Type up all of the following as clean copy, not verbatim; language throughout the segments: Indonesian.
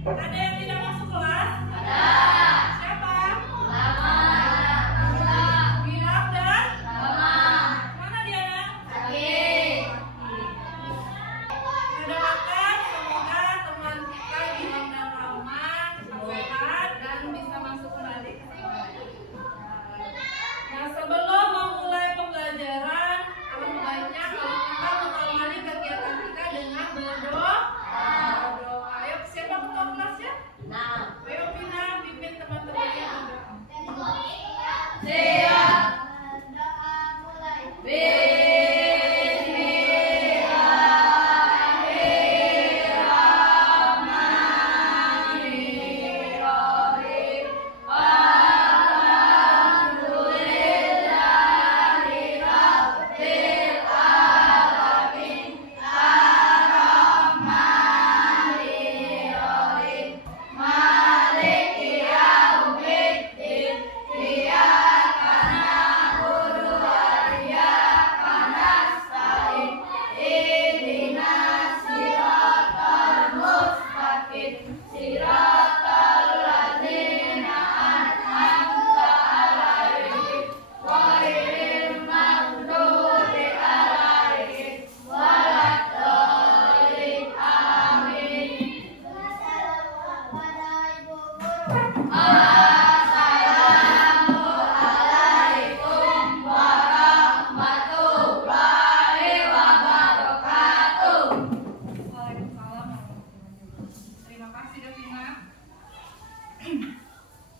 Ada yang tidak masuk kelas? Ada. Siapa? Lama. Bilang dan? Lama. Mana dia? Sakit. Sudah makan, semoga teman kita Bilang dan Lama cepat sehat dan bisa masuk kembali ke sekolah. Nah, sebelum memulai pembelajaran, alangkah baiknya kalau kita mengawali kegiatan kita dengan berdoa. Ayo, siapa ketua kelasnya? Nah, ayo Vina, pimpin teman-temannya berdoa. Siap.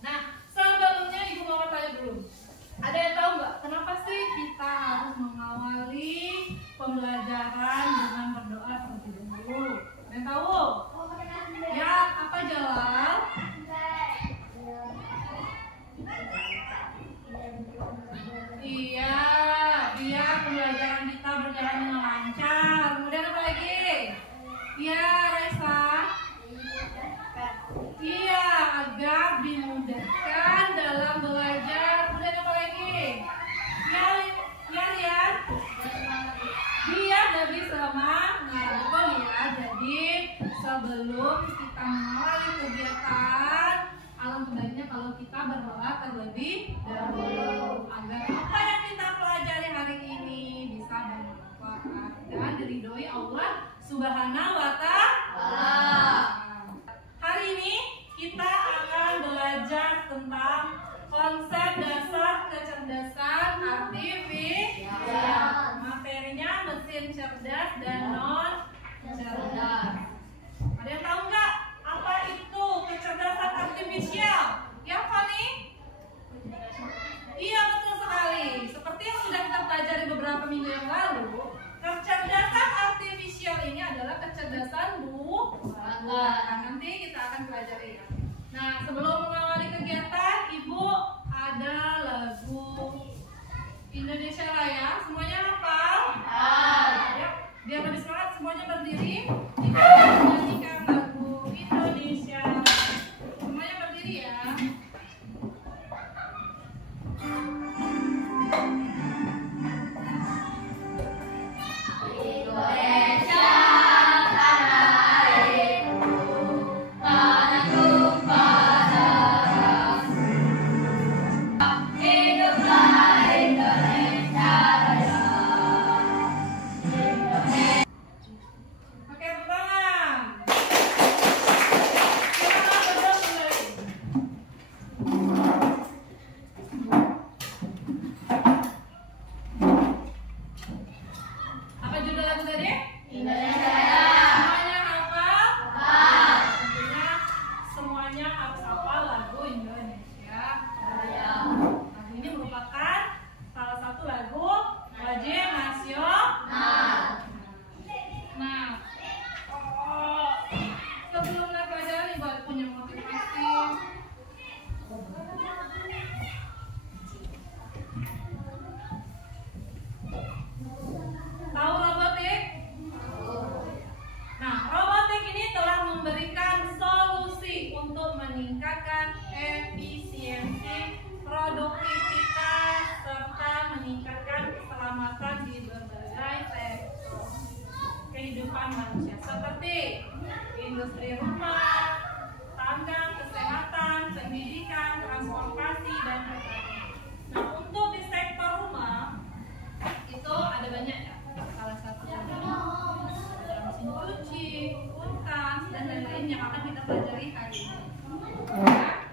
Nah, sebelumnya Ibu mau tanya dulu. Ada yang tahu nggak kenapa sih kita harus mengawali pembelajaran dengan berdoa terlebih dahulu? Ada yang tahu? Ya, apa Jalal? Iya, biar pembelajaran kita berjalan dengan lancar. Kemudian apa lagi? Iya, Raisa. Iya, agar dimudahkan dalam belajar. Kemudian apa lagi? Ya, Rian. Biar lebih semangat. Betul ya. Jadi sebelum kita mengawali kegiatan, alangkah baiknya kalau kita berdoa terlebih dahulu agar apa yang kita pelajari hari ini bisa bermanfaat dan diridhoi Allah Subhanahu wa Ta'ala. Hari ini kita akan belajar tentang konsep dasar kecerdasan artifisial. Materinya mesin cerdas dan non cerdas. Ada yang tahu nggak apa itu kecerdasan artifisial? Ya, Fani? Iya, betul sekali. Seperti yang sudah kita pelajari beberapa minggu yang lalu, kecerdasan artifisial ini adalah kecerdasan buatan. Nanti kita akan pelajari ya. Nah, sebelum mengawali kegiatan, Ibu ada lagu Indonesia Raya. Semuanya hafal? Ya, biar lebih semangat semuanya berdiri. Kita akan menyanyikan lagu Indonesia. Semuanya berdiri ya. kehidupan manusia seperti industri rumah, yang akan kita pelajari hari ini. Ya.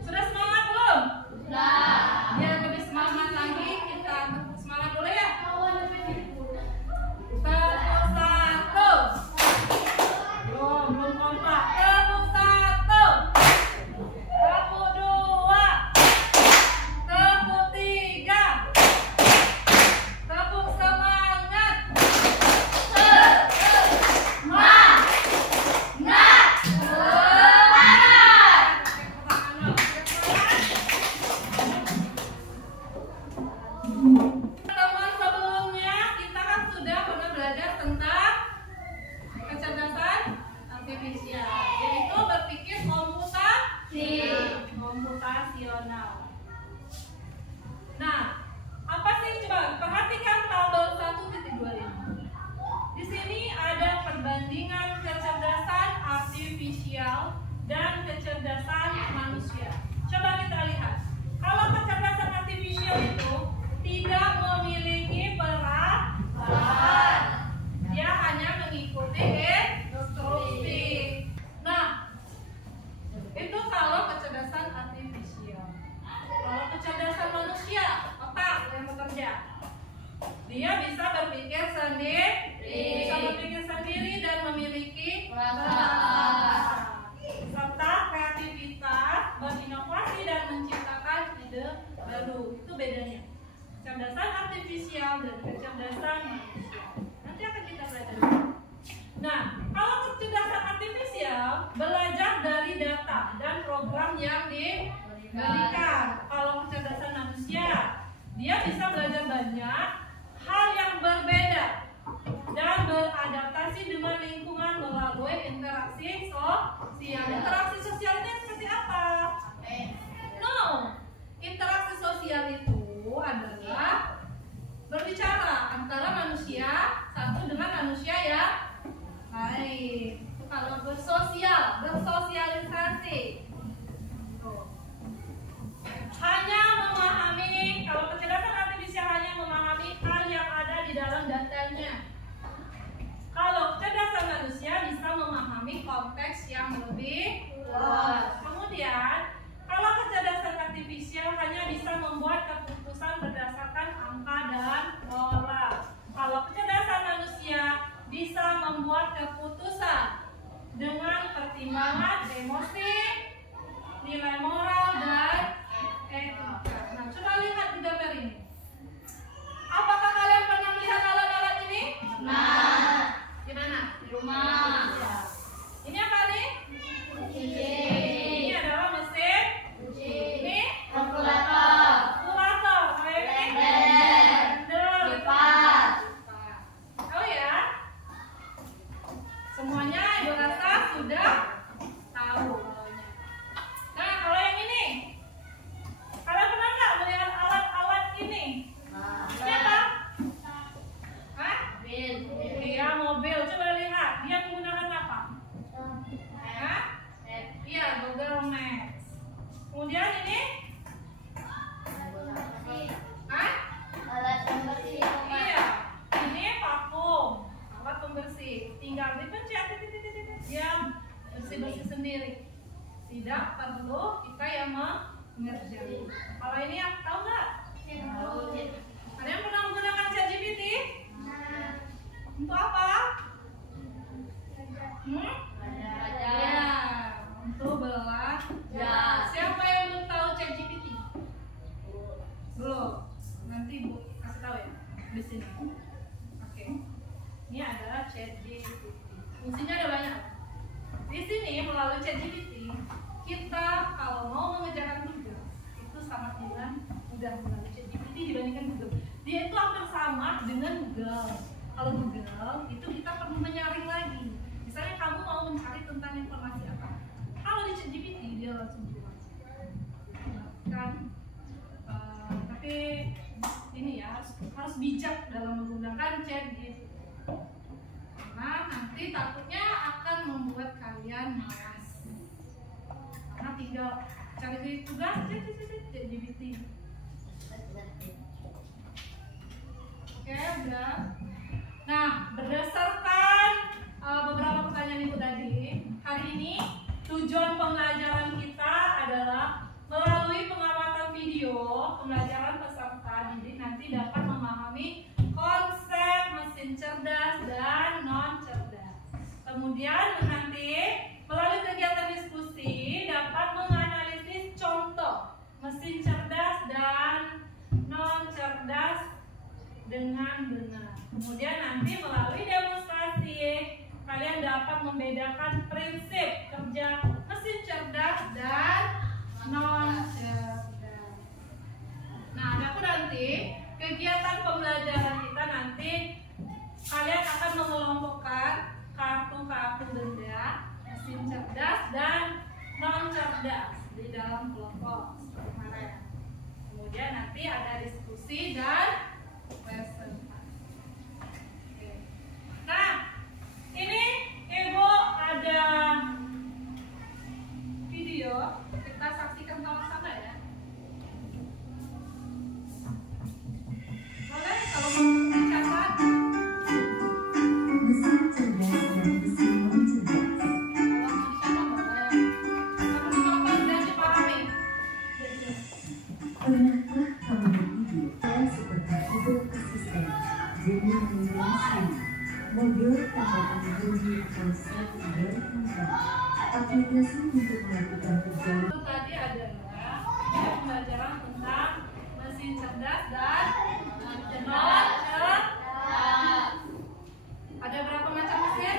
Sudah semangat belum? Sudah. Biar lebih semangat lagi, kita tepuk semangat dulu ya. Tepuk satu. Belum kompak. Tepuk satu. Tepuk dua. Tepuk tiga. Tepuk semangat. Pertemuan sebelumnya kita kan sudah pernah belajar tentang kecerdasan artifisial, yaitu berpikir komputasional. Nah, apa sih, coba perhatikan tabel 1.25. Di sini ada perbandingan kecerdasan artifisial dan kecerdasan manusia. Coba kita lihat. Kalau kecerdasan artifisial itu tidak memiliki perasaan, dia hanya mengikuti instruksi. Nah, itu kalau kecerdasan artifisial. Kalau kecerdasan manusia, otak yang bekerja, dia bisa berpikir sendiri dan memiliki perasaan, serta kreativitas, berinovasi dan menciptakan ide baru. Itu bedanya kecerdasan artifisial dan kecerdasan manusia. Nanti akan kita pelajari. Nah, kalau kecerdasan artifisial belajar dari data dan program yang diberikan. Kalau kecerdasan manusia, dia bisa belajar banyak hal yang berbeda dan beradaptasi dengan lingkungan melalui interaksi sosial. Interaksi sosial ini seperti apa? No, interaksi sosial itu adalah berbicara antara manusia satu dengan manusia yang lain. Itu kalau bersosialisasi. Hanya memahami, kalau kecerdasan artifisial hanya memahami hal yang ada di dalam datanya. Kalau kecerdasan manusia bisa memahami konteks yang lebih luas. Kemudian, kalau kecerdasan artifisial hanya bisa membuat keputusan berdasarkan angka dan pola. Kalau kecerdasan manusia bisa membuat keputusan dengan pertimbangan emosi, nilai moral, dan etika. Nah, coba lihat di gambar ini. Apakah kalian pernah melihat alat-alat ini? Nah, di mana? Di rumah. Ya. Ini apa nih? Ini adalah mesin. Ini kalkulator. Kalau ini blender. Kipas. Oh ya. Semuanya ibu rasa sudah tahu. Nah, kalau yang ini, kalian pernah nggak melihat alat-alat ini? Ini apa? Hah? Iya, mobil. Coba lihat, dia menggunakan apa? Hah? Iya, Google Maps. Kemudian ini? Hah? Alat pembersih rumah. Iya, ini vakum, alat pembersih. Tinggal dipencet, dia bersih-bersih sendiri. Tidak perlu kita yang mengerjakan. Kalau ini tahu nggak? Kalian pernah menggunakan ChatGPT? Untuk apa? Ya, untuk belajar. Siapa yang belum tahu ChatGPT? Belum. Nanti Bu kasih tahu ya di sini. Oke. Ini adalah ChatGPT. Fungsinya ada banyak. Di sini melalui ChatGPT kita kalau mau mengerjakan tugas itu sangat mudah melalui ChatGPT dibandingkan Google. Dia itu hampir sama dengan Google. Kalau Google itu kita perlu menyaring lagi. Misalnya kamu mau mencari tentang informasi apa, kalau di ChatGPT dia langsung bilang. Kan? Tapi ini ya harus bijak dalam menggunakan ChatGPT. Karena nanti takutnya akan membuat kalian malas. Karena tinggal cari tugas ChatGPT. Oke, udah. Nah, berdasarkan beberapa pertanyaan Kemudian nanti melalui kegiatan diskusi dapat menganalisis contoh mesin cerdas dan non cerdas dengan benar. Kemudian nanti melalui demonstrasi kalian dapat membedakan prinsip kerja mesin cerdas dan non cerdas. Nah, adapun nanti kegiatan pembelajaran kita nanti kalian akan mengelompokkan kartu-kartu benda mesin cerdas dan non cerdas di dalam kelompok seperti kemarin. Kemudian nanti ada diskusi dan presentasi. Oke. Nah, ini Ibu ada video, kita saksikan sama-sama ya. Boleh kalau mau mencatat. Mesin cerdas dan mesin non cerdas. Kalau mau dicatat boleh. Kalau sudah dipahami. Pernahkah kamu berpikir seperti Google Assistant, Gemini Assistant, mobil tanpa pengemudi konsep berkembang, aplikasi untuk melakukan kerja. Itu tadi adalah pembelajaran tentang mesin cerdas dan non cerdas. Ada berapa macam mesin?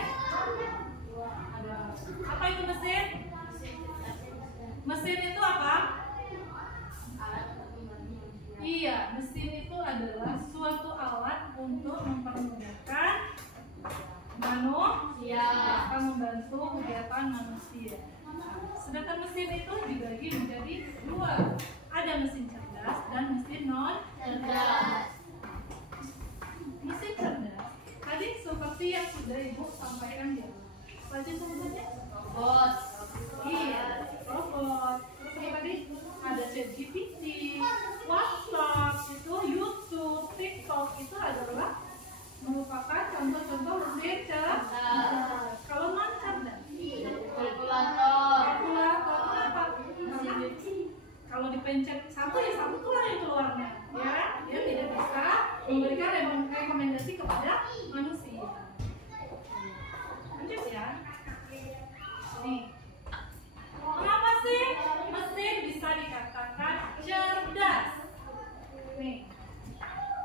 Ada. Apa itu mesin? Mesin itu apa? Iya, mesin itu adalah suatu alat untuk mempermudahkan manusia, akan membantu kegiatan manusia. Sedangkan mesin itu dibagi menjadi dua, ada mesin cerdas dan mesin non cerdas. Mesin cerdas tadi seperti yang sudah Ibu sampaikan di awal. Apa sih sebutannya? Robot. Iya, robot. Terus apa tadi? Ada ChatGPT, WhatsApp, itu YouTube, TikTok itu adalah merupakan contoh-contoh mesin cerdas. Kalau non cerdas, kalkulator apa? Kalau dipencet satu ya satu keluar yang keluarnya, ya dia tidak bisa memberikan rekomendasi kepada manusia. Lanjut ya. Nih, kenapa sih mesin bisa dikatakan cerdas? Nih,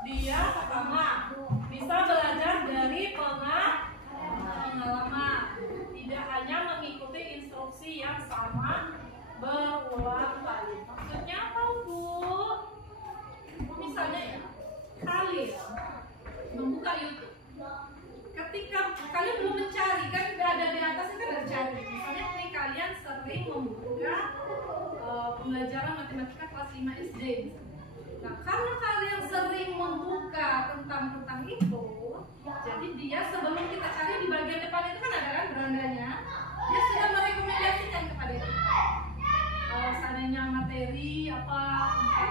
dia pertama bisa belajar dari pengalaman, tidak hanya mengikuti instruksi yang sama berulang kali. Maksudnya apa, Bu? Misalnya ya, kalian membuka YouTube. Ketika kalian belum mencari, kan udah ada di atas itu ada cari. Misalnya nih kalian sering membuka pembelajaran matematika kelas 5 SD. Nah, karena kalian sering membuka tentang itu, jadi dia sebelum kita cari di bagian depan itu kan ada kan berandanya, dia sudah merekomendasikan kepada kita. Kalau seandainya materi apa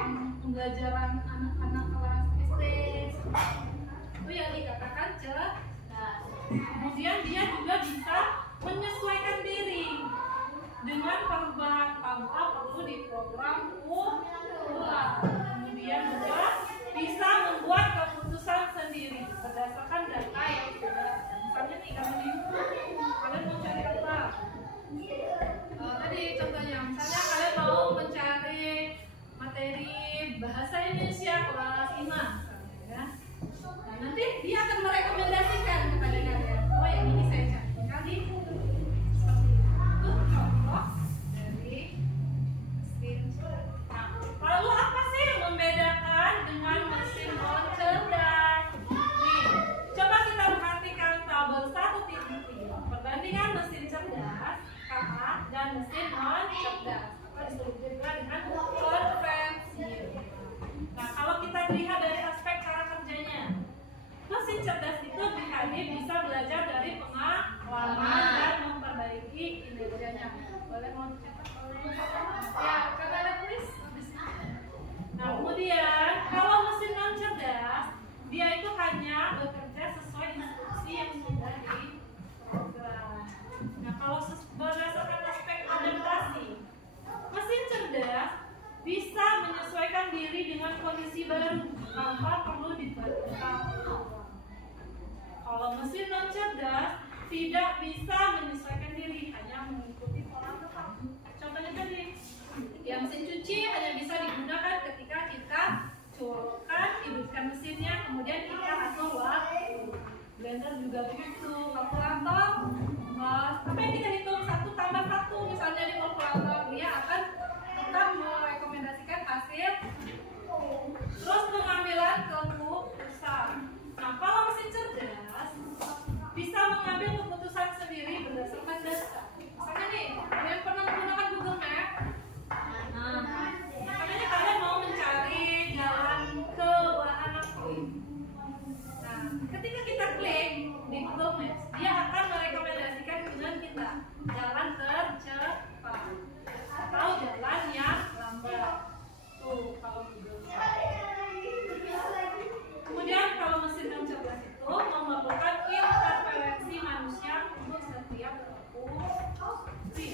tentang pembelajaran anak-anak kelas SD, itu yang dikatakan cerdas. Kemudian dia juga bisa menyesuaikan diri dengan perubahan tanpa perlu diprogram ulang. Kemudian juga bisa membuat keputusan sendiri berdasarkan data yang sudah. Misalnya nih kalian di YouTube, kalian mau cari apa? Tadi contohnya, misalnya kalian mau mencari materi bahasa Indonesia kelas 5 misalnya, ya. Nah, nanti dia akan merekomendasikan kepada kalian, oh yang ini saya cari kali seperti itu. Itu contoh dari mesin cerdas. Nah, lalu apa sih yang membedakan dengan mesin non cerdas? Nih, coba kita perhatikan tabel 1.3 perbandingan mesin cerdas KA dan mesin non cerdas, atau disebut juga dengan konvensional. Nah, kalau kita lihat dari aspek cara kerjanya, mesin cerdas itu bisa belajar dari pengalaman dan memperbaiki kinerjanya. Boleh mau dicatat? Ya, karena ada tulis. Nah, kemudian kalau mesin non cerdas, dia itu hanya bekerja sesuai instruksi yang sudah diprogram. Nah, kalau berdasarkan aspek adaptasi, mesin cerdas bisa menyesuaikan diri dengan kondisi baru tanpa perlu dibuat ulang. Kalau mesin non cerdas tidak bisa menyesuaikan diri, hanya mengikuti pola tetap. Contohnya tadi, yang mesin cuci hanya bisa digunakan ketika kita colokkan, hidupkan mesinnya, kemudian kita atur waktu. Blender juga begitu, kalkulator. Apa yang kita hitung 1 tambah 1 misalnya di kalkulator, dia akan tetap merekomendasikan hasil. Terus pengambilan keputusan. Nah, kalau mesin cerdas bisa mengambil keputusan sendiri berdasarkan data. Misalnya nih, kalian pernah menggunakan Google Maps? Nah, makanya kalian mau mencari jalan ke Wahanapi. Nah, ketika kita klik di Google Maps, dia akan merekomendasikan dengan kita jalan tercepat atau jalan yang lambat. Tuh, kalau Google Maps. Kemudian kalau mesin yang cerdas itu memerlukan interferensi manusia untuk setiap operasi.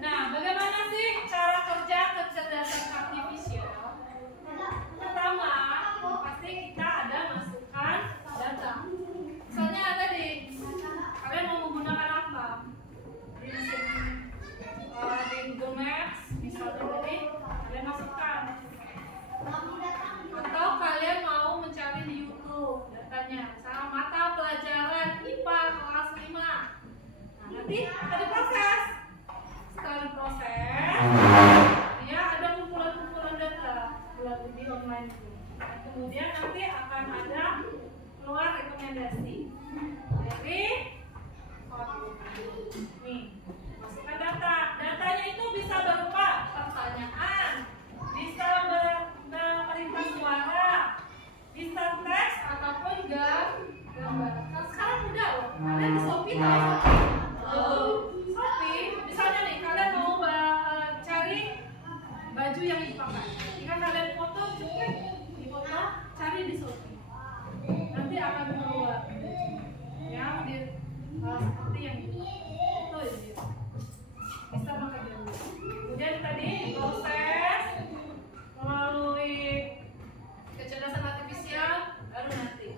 Nah, bagaimana sih cara kerja kecerdasan artifisial? Pertama, pasti kita ada masukkan data. Misalnya tadi, kalian mau menggunakan apa? Di mesin di Google Maps, misalnya tadi, kalian masukkan. Atau kalian mau mencari di YouTube datanya, misalnya mata pelajaran IPA kelas 5. Nah, nanti akan diproses. Setelah diproses, dia ada kumpulan-kumpulan data melalui online itu. Dan kemudian nanti akan ada keluar rekomendasi dari nih, masukkan data. Datanya itu bisa berupa pertanyaan, bisa berperintah suara, bisa teks ataupun gambar. Nah, sekarang udah loh, kalian di Shopee tahu Shopee, misalnya nih kalian mau cari baju yang dipakai, jika kalian foto cukup di foto, cari di Shopee, nanti akan keluar yang seperti yang itu ya, bisa pakai gambar. Kemudian tadi proses melalui kecerdasan artifisial, baru nanti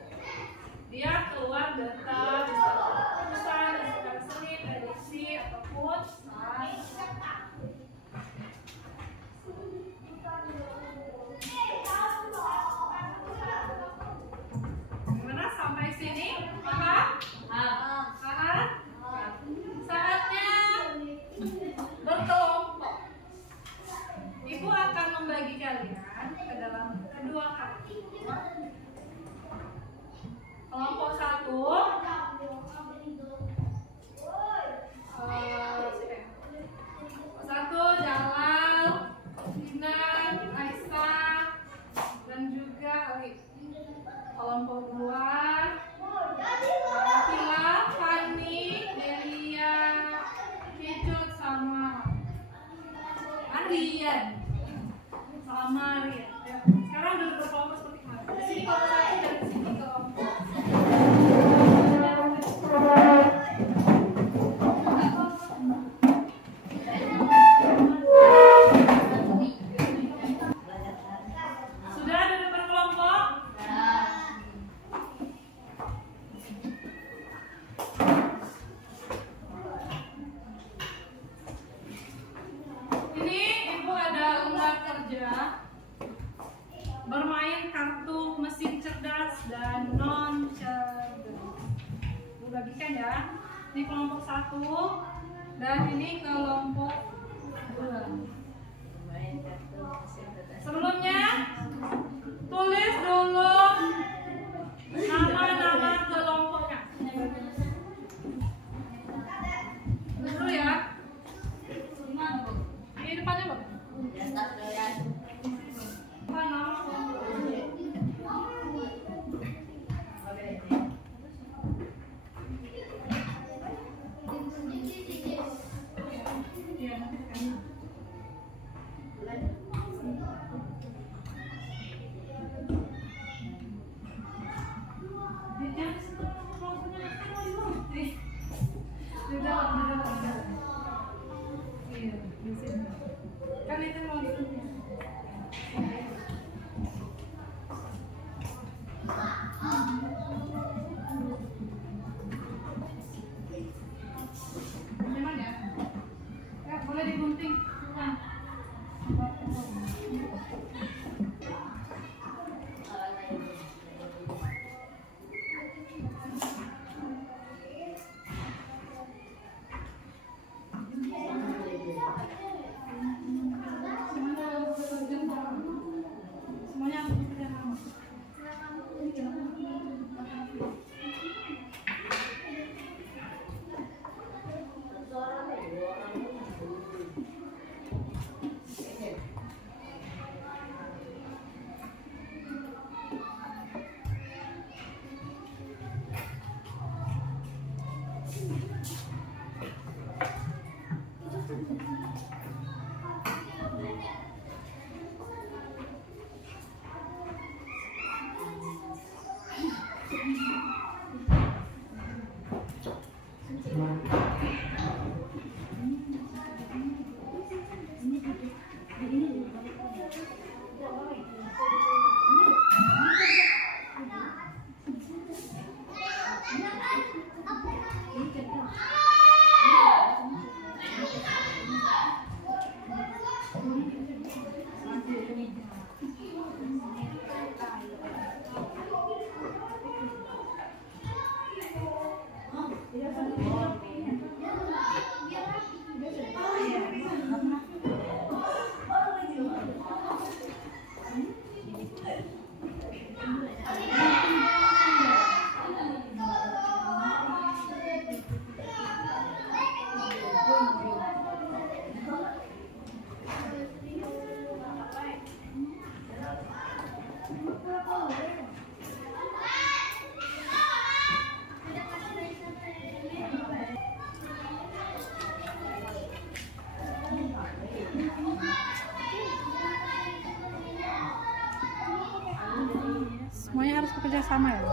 dia keluar data, bisa keputusan, bisa seni, prediksi ataupun gimana sampai sini? Paham? Paham? Saatnya berkelompok. Ibu akan membagi kalian ke dalam kedua kelompok. Kelompok 1 Jalal, Dinan, Aisyah, dan juga Alif. Kelompok 2 Fila, Fani, Delia, Kecut, sama Rian. Sama Rian. Sekarang udah berkelompok seperti kemarin. Di sini kelompok 1 dan di sini kelompok. Sudah ada berkelompok? Ini ibu ada lembar kerja bermain kartu mesin cerdas dan non cerdas. Ibu bagikan ya. Ini kelompok 1 dan ini kelompok 2. Sebelumnya tulis dulu nama-nama kelompoknya. Dulu ya. Ini depannya Bang. Apa nama kelompoknya? Semuanya harus bekerja sama ya.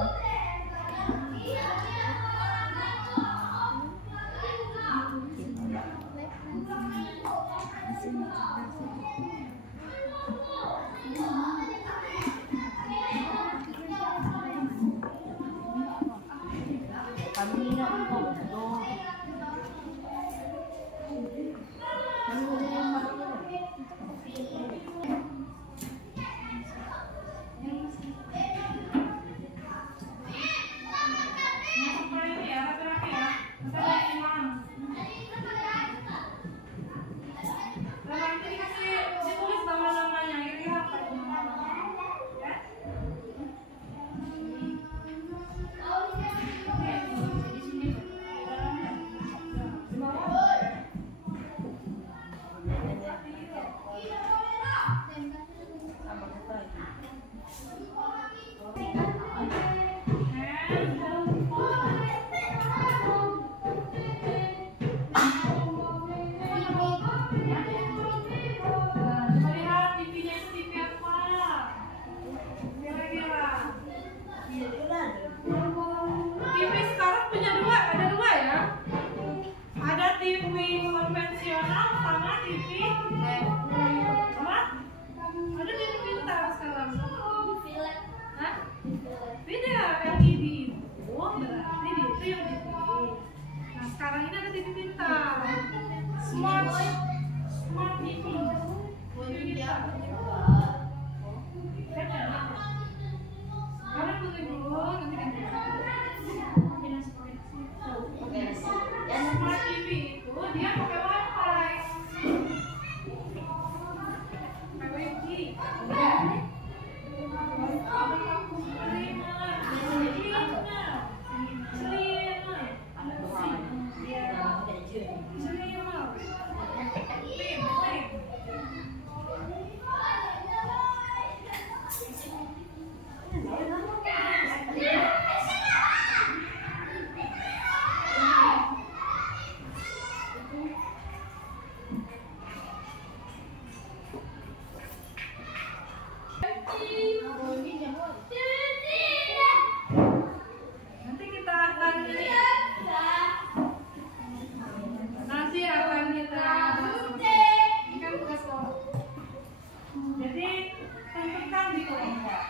TV sekarang punya dua, ada dua ya. Ada TV konvensional sama TV apa? Ada TV pintar sekarang. Hah? Beda LED itu berarti itu yang TV. Nah sekarang ini ada TV pintar, smart TV. Kalian beli dulu, nanti ganti. Smart TV itu dia pakai wifi, pakai wifi. Nanti kita akan ini kan tugas kelompok. Jadi tentukan di kelompok.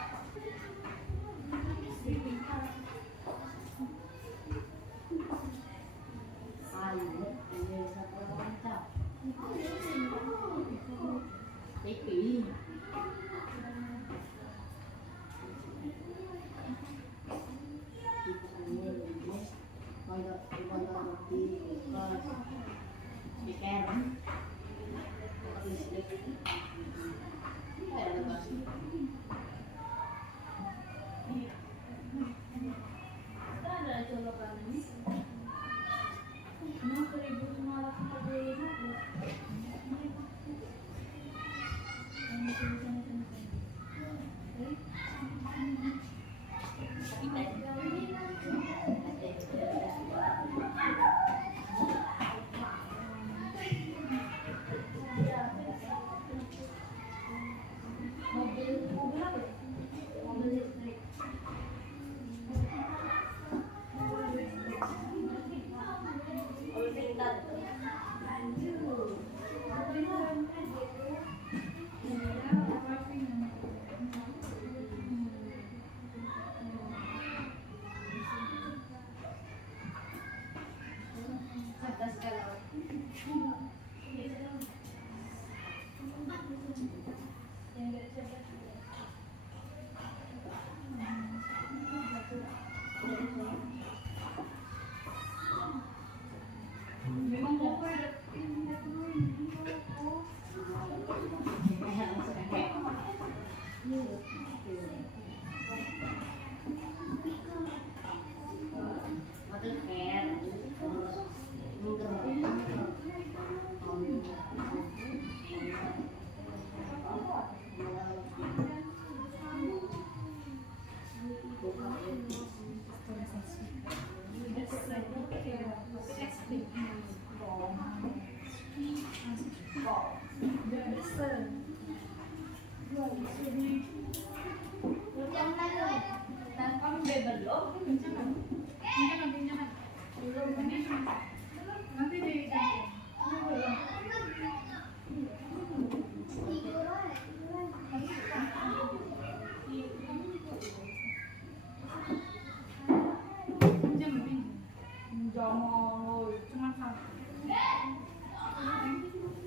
Jangan, cuma satu.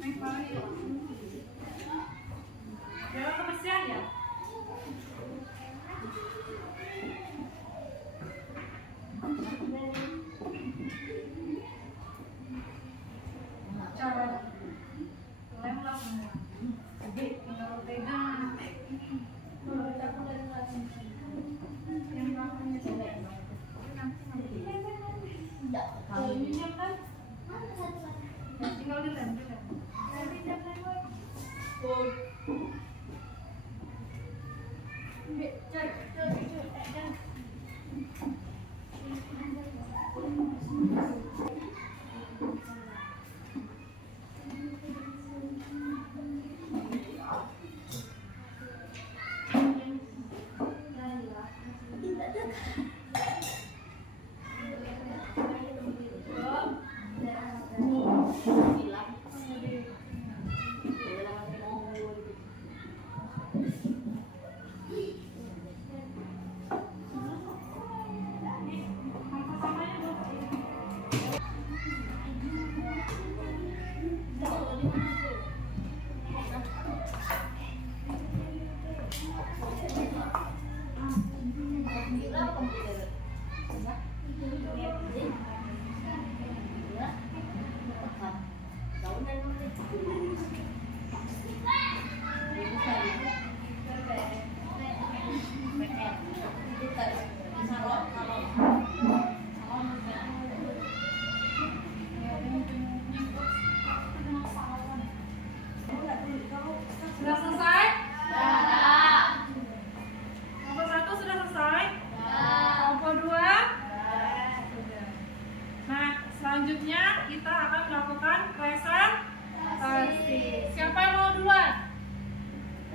Naik balik ya. Jalan kebersihan ya. Cara lem lah semua. Tinggal pegang. Yang belakangnya tidak. Ini kan? Tinggal dilem. Sudah selesai? Kelompok 1 sudah selesai? Kelompok 2? Nah, selanjutnya kita akan melakukan presentasi. Siapa yang mau duluan?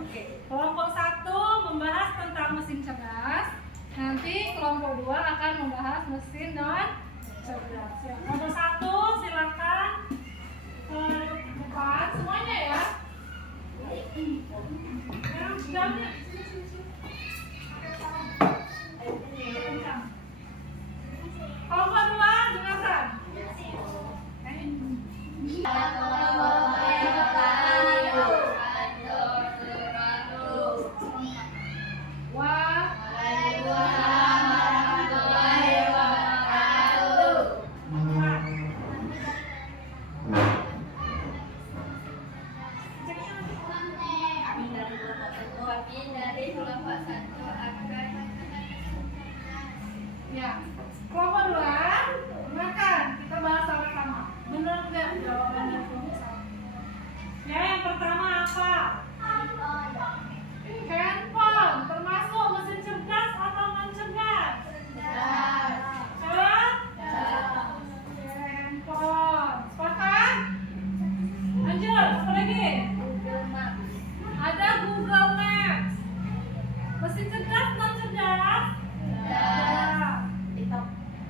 Oke. Kelompok 1 membahas tentang mesin cerdas. Nanti kelompok 2 akan membahas mesin non cerdas. Kelompok 1 silakan ke depan semuanya ya. Jamnya. Kelompok 2 dengarkan. Ya, kelompok 2, dengarkan. Kita bahas sama-sama. Benar nggak jawabannya kelompok 1? Ya, yang pertama apa? Handphone. Termasuk mesin cerdas atau non cerdas? Cerdas. Handphone. Sepakat? Lanjut, apa lagi? Ada Google Maps. Mesin cerdas, non cerdas?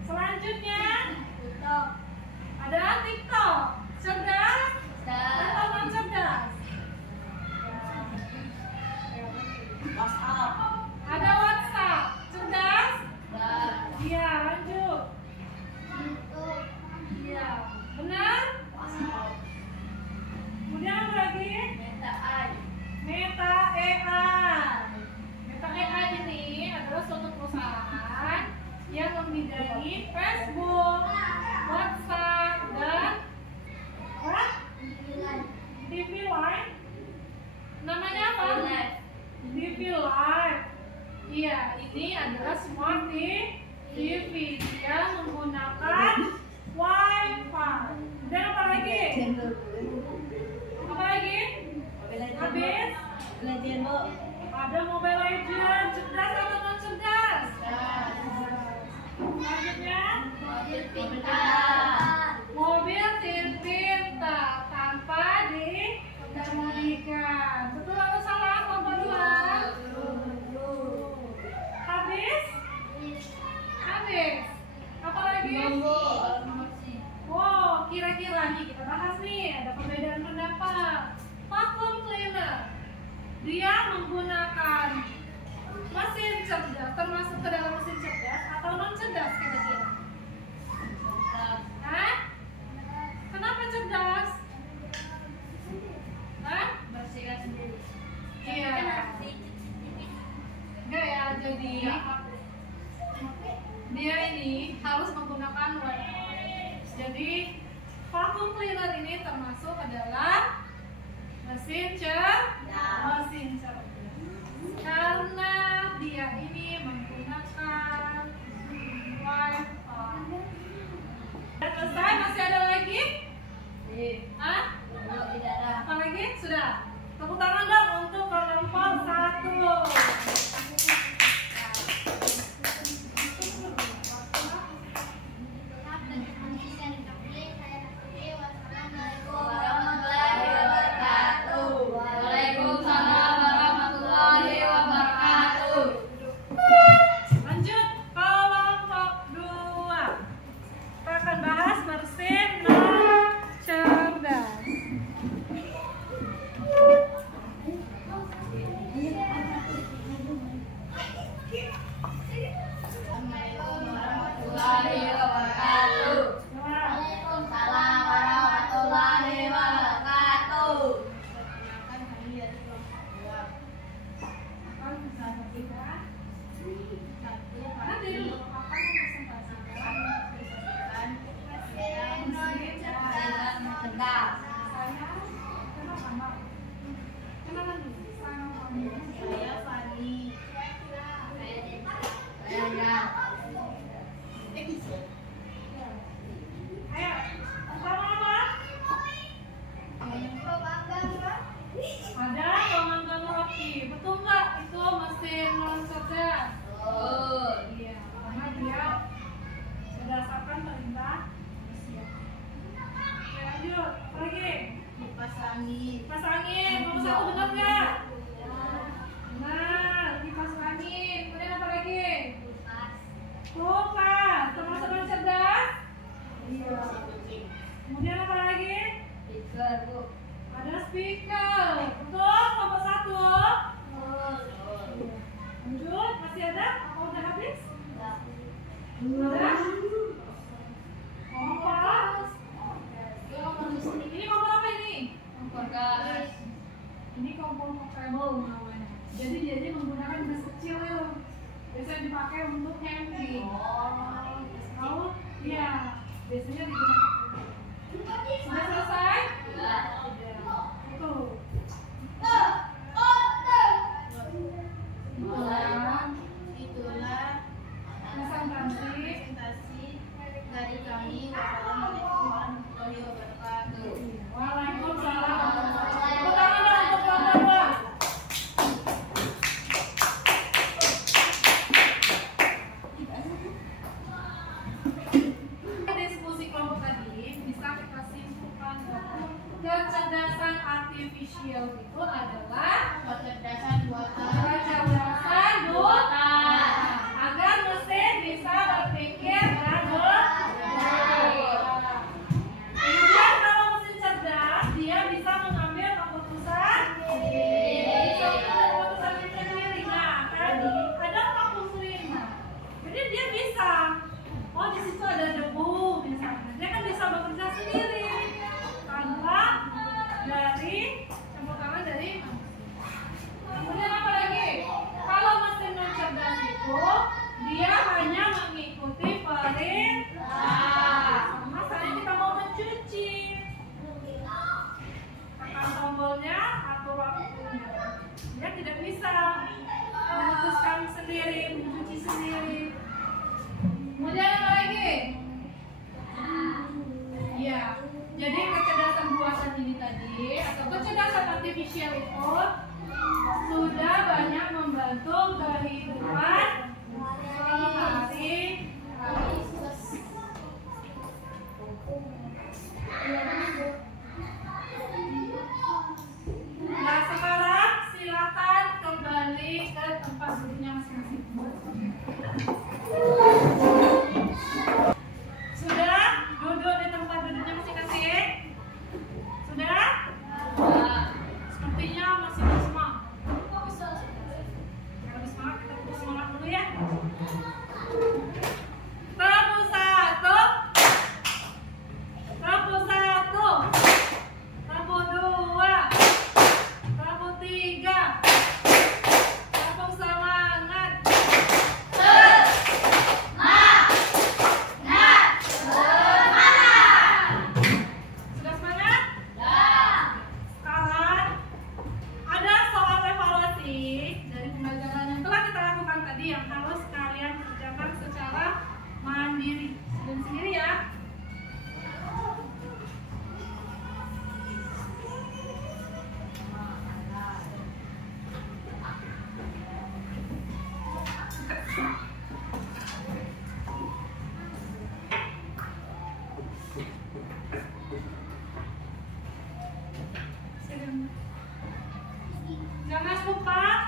Selanjutnya ada TikTok. Cerdas atau non cerdas? Ada WhatsApp. Cerdas? Iya, lanjut. Iya, benar? Kemudian apa lagi? Meta AI. Meta AI ini adalah suatu perusahaan yang membidangi Facebook, WhatsApp, dan TV Live. Namanya apa? TV Live. Iya, ini adalah smart TV. Dia menggunakan Wi-Fi. Dan apa lagi? Apa lagi? Habis? Ada Mobile Legends. Cerdas atau non cerdas? Selanjutnya mobil tinta tanpa dikemudikan. Betul atau salah kelompok 2? Habis? Apa lagi? Oh, kira-kira nih kita bahas nih. Ada perbedaan pendapat. Vacuum cleaner, dia menggunakan mesin cerdas, termasuk ke dalam mesin cerdas atau non cerdas kira-kira? mesin cerdas. Karena dia ini menggunakan wifi. Selesai, masih ada lagi? Hah? Apa lagi? Sudah. Tepuk tangan dong untuk kelompok 1. Lanjut kelompok 2. Kita akan bahas mesin cerdas. Ada pemanggang roti, betul nggak? Itu mesin cerdas. Iya, karena dia berdasarkan perintah manusia. Oke, lanjut. Apa lagi? Kipas angin. Nomor 1 benar nggak? Benar, kipas angin. Kemudian apa lagi? Kulkas. Termasuk mesin cerdas? Iya. Kemudian apa lagi? Ada speaker. Betul, nomor 1. Lanjut, masih ada? Apa udah habis? Udah? Kompor. Ini kompor apa ini? Kompor gas. Ini kompor portable namanya. Jadi dia menggunakan gas kecil itu. Biasanya dipakai untuk camping. Tahu? Iya. Biasanya digunakan. Sudah selesai? Tuh. Itulah presentasi dari kami. Wassalamualaikum warahmatullahi wabarakatuh. Waalaikumsalam. Tepuk tangan dong untuk kelompok 2. Diskusi kelompok tadi bisa kita simpulkan bahwa kecerdasan artifisial itu adalah kecerdasan buatan agar mesin bisa berpikir dan berdiri. Kemudian kalau mesin cerdas, dia bisa mengambil keputusan sendiri. Nah, tadi ada vacuum cleaner. Jadi dia bisa, oh di situ ada debu misalnya, dia kan bisa bekerja sendiri tanpa dari campur tangan dari manusia. Kemudian apa lagi? Kalau mesin cerdas itu dia hanya mengikuti perintah. Sama misalnya kita mau mencuci, tekan tombolnya, atur waktunya. Dia tidak bisa memutuskan sendiri, mencuci sendiri. Kemudian apa lagi? Ya, jadi kecerdasan buatan ini tadi atau kecerdasan artifisial itu sudah banyak membantu kehidupan sehari-hari. Nah, sekarang silakan kembali ke tempat duduknya masing-masing. Sudah duduk di tempat duduknya masing-masing? Sudah? Sepertinya masing-masing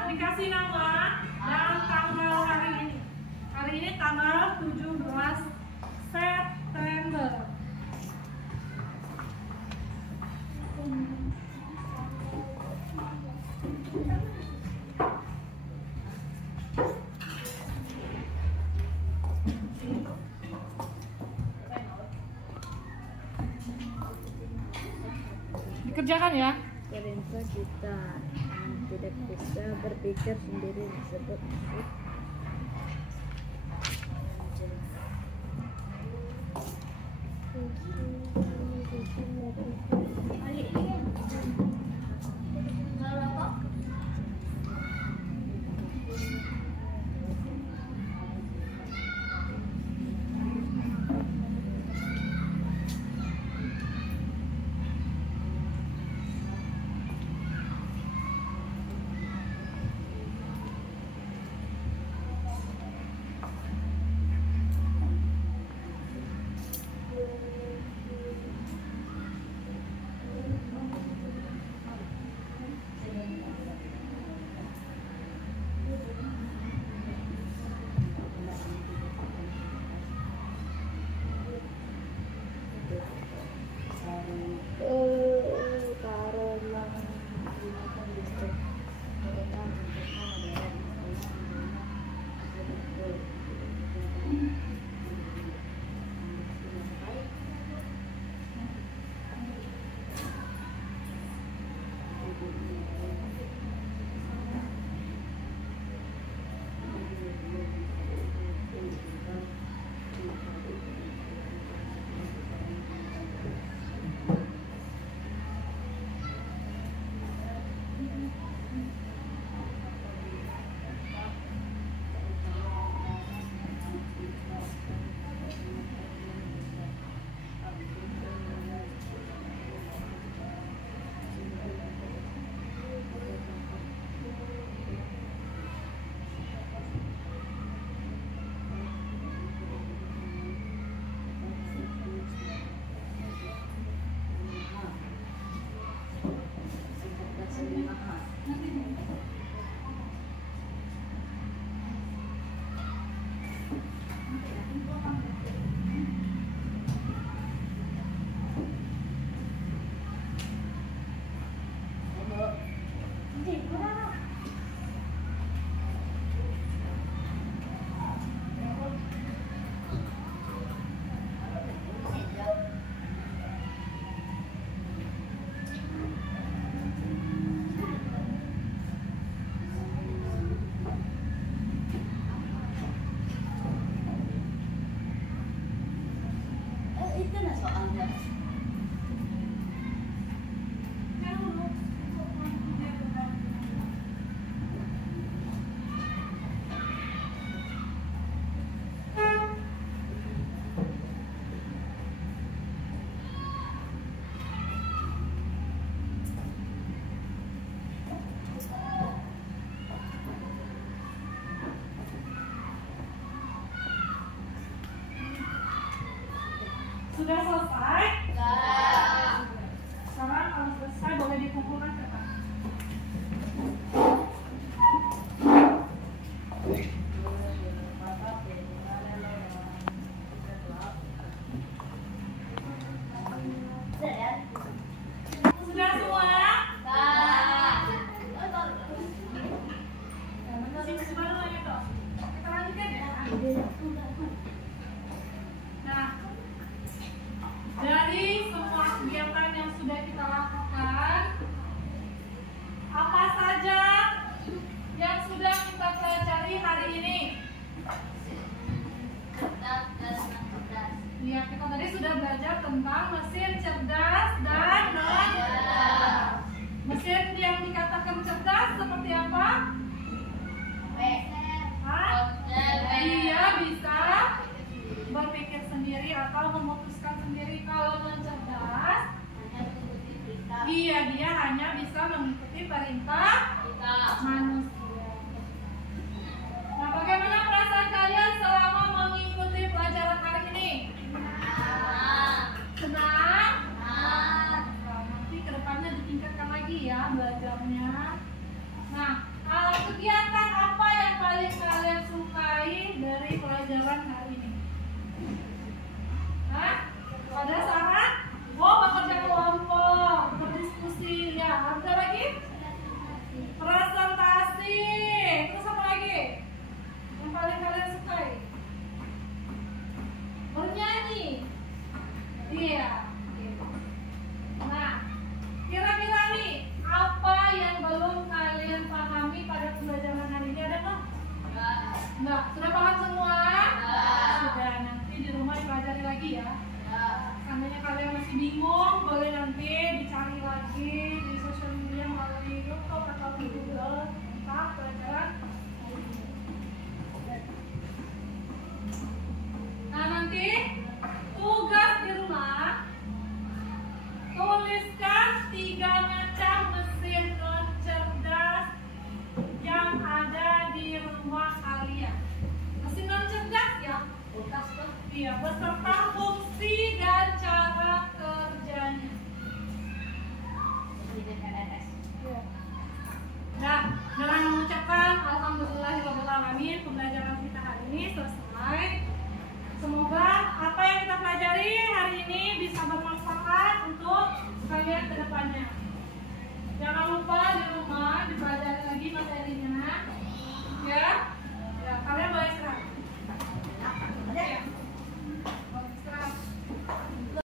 dikasih nama dan tanggal hari ini. Hari ini tanggal 17 September. Dikerjakan ya. Perintah kita tidak bisa berpikir sendiri disebut Sudah selesai? Sekarang kalau selesai boleh dikumpulkan ke depan. Sudah semua? Masih baru lagi toh? Kita lanjutkan ya. Nah, dari semua kegiatan yang sudah kita lakukan, apa saja yang sudah kita pelajari hari ini? Ya, kita tadi sudah belajar tentang mesin cerdas dan non-cerdas. Mesin yang dikatakan cerdas seperti apa? Dia bisa berpikir sendiri atau memutuskan sendiri. Kalau non-cerdas, dia hanya bisa mengikuti perintah manusia. Nah, bagaimana perasaan kalian selama mengikuti pelajaran hari ini? Senang? Nanti kedepannya ditingkatkan lagi ya belajarnya. Nah, kegiatan masih bingung, boleh nanti dicari lagi di sosial media melalui YouTube atau di Google